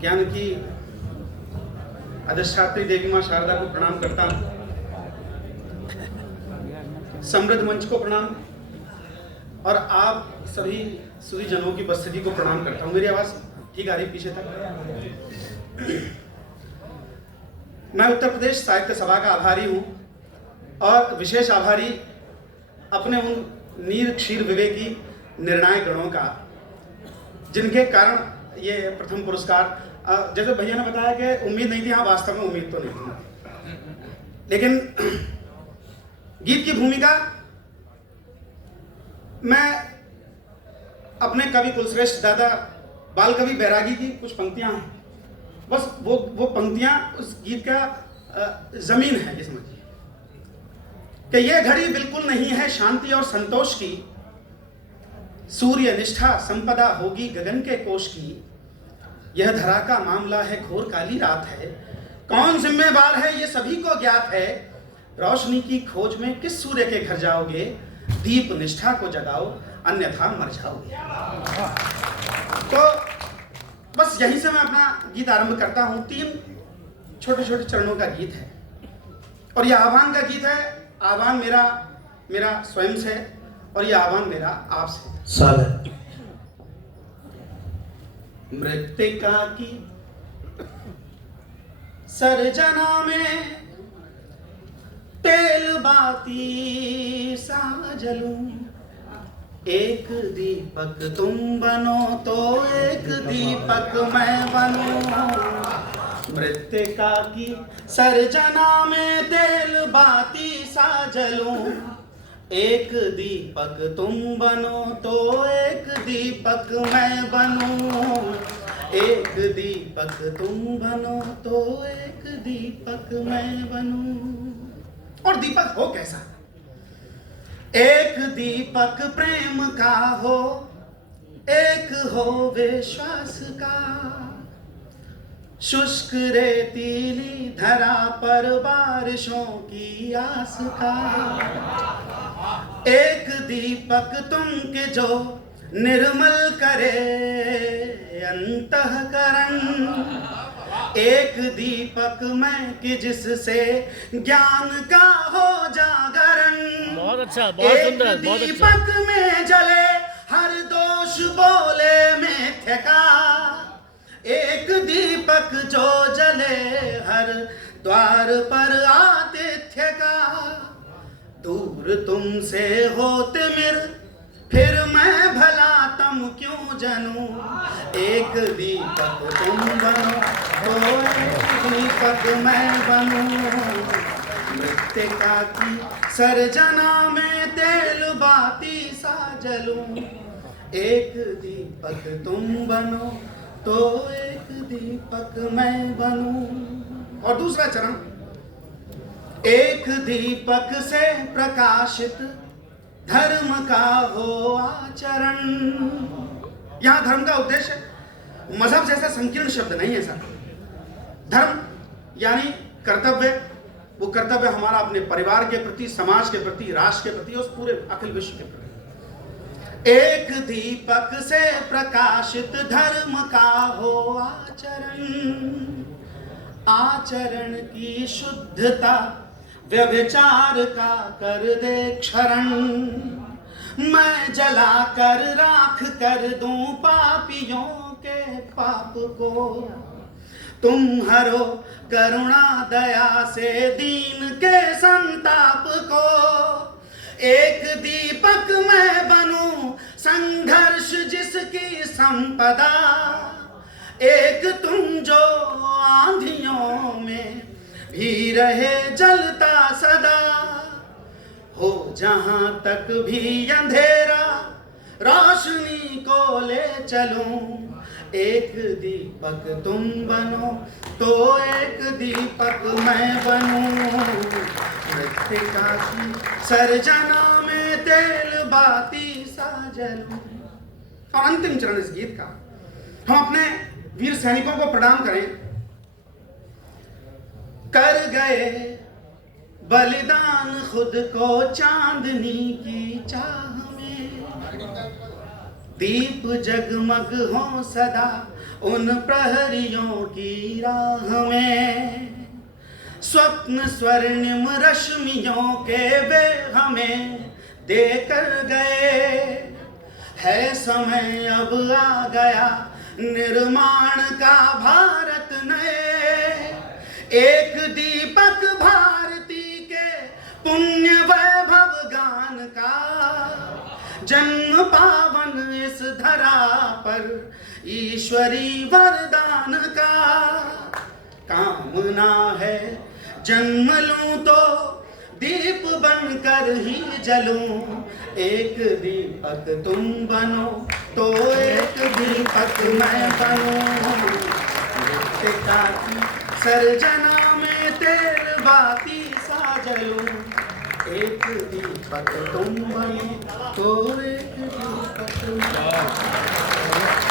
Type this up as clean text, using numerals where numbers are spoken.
ज्ञान की अधिष्ठात्री देवी माँ शारदा को प्रणाम करता हूँ, समृद्ध मंच को प्रणाम और आप सभी सुधी जनों की उपस्थिति को प्रणाम करता हूँ। मेरी आवाज ठीक आ रही पीछे तक? मैं उत्तर प्रदेश साहित्य सभा का आभारी हूँ और विशेष आभारी अपने उन नीर क्षीर विवेकी निर्णायक गणों का, जिनके कारण ये प्रथम पुरस्कार, जैसे भैया ने बताया कि उम्मीद नहीं थी, हाँ वास्तव में उम्मीद तो नहीं थी, लेकिन गीत की भूमिका मैं अपने कवि कुलश्रेष्ठ दादा बाल कवि बैरागी की कुछ पंक्तियां हैं, बस वो पंक्तियां उस गीत का जमीन है। ये समझिए कि ये घड़ी बिल्कुल नहीं है शांति और संतोष की, सूर्य निष्ठा संपदा होगी गगन के कोश की, यह धरा का मामला है घोर काली रात है, कौन जिम्मेवार है ये सभी को ज्ञात है, रोशनी की खोज में किस सूर्य के घर जाओगे, दीप निष्ठा को जगाओ अन्यथा मर जाओगे। तो बस यहीं से मैं अपना गीत आरंभ करता हूं। 3 छोटे छोटे चरणों का गीत है और यह आह्वान का गीत है। आह्वान मेरा स्वयं से और यह आह्वान मेरा आपसे। स्वागत। मृत्तिका की सर्जना में तेल बाती सा जलूं, एक दीपक तुम बनो तो एक दीपक मैं बनूं। मृत्तिका की सर्जना में तेल बाती सा जलूं, एक दीपक तुम बनो तो एक दीपक मैं बनूं, एक दीपक तुम बनो तो एक दीपक मैं बनूं। और दीपक हो कैसा? एक दीपक प्रेम का हो, एक हो विश्वास का, शुष्क रेतीली धरा पर बारिशों की आस का। एक दीपक तुम के जो निर्मल करे अंतःकरण, एक दीपक मैं कि जिससे ज्ञान का हो जागरण। बहुत अच्छा, बहुत सुंदर, बहुत अच्छा। दीपक में जले हर दोष बोले मिथ्या का, एक दीपक जो जले हर द्वार पर आतिथ्य का। दूर तुमसे होते मिर फिर मैं भला तुम क्यों जनूं, एक दीपक तुम बनो तो एक दीपक मैं बनूं। मृत्तिका की सर्जना में तेल बाती सा जलूं, एक दीपक तुम बनो तो एक दीपक मैं बनूं। और दूसरा चरण, एक दीपक से प्रकाशित धर्म का हो आचरण। यहां धर्म का उद्देश्य मजहब जैसा संकीर्ण शब्द नहीं है सर। धर्म यानी कर्तव्य, वो कर्तव्य हमारा अपने परिवार के प्रति, समाज के प्रति, राष्ट्र के प्रति, उस पूरे अखिल विश्व के प्रति। एक दीपक से प्रकाशित धर्म का हो आचरण, आचरण की शुद्धता व्यभिचार का कर दे क्षरण। मैं जला कर राख कर दूं पापियों के पाप को, तुम हरो करुणा दया से दीन के संताप को। एक दीपक मैं बनूं संघर्ष जिसकी संपदा, एक तुम जो आंधियों में भी रहे जलता सदा। हो जहां तक भी अंधेरा रोशनी को ले चलूं, एक दीपक तुम बनो तो एक दीपक मैं बनूं। मृत्तिका की सर्जना में तेल बाती सा जलूं। और अंतिम चरण इस गीत का, हम अपने वीर सैनिकों को प्रणाम करें। कर गए बलिदान खुद को चांदनी की चाह में, दीप जगमग हो सदा उन प्रहरियों की राह में, स्वप्न स्वर्णिम रश्मियों के वे हमें देकर गए। है समय अब आ गया निर्माण का भारत नए, एक दीपक भारती के पुण्य वैभव गान का, जन्म पावन इस धरा पर ईश्वरी वरदान का। कामना है जन्म लूं तो दीप बनकर ही जलूं, एक दीपक तुम बनो तो एक दीपक मैं बनूं। पिता की सर्जना में तेल बाती सा जलूं, एक दीपक तुम बनो तो एक दीपक मैं बनूं।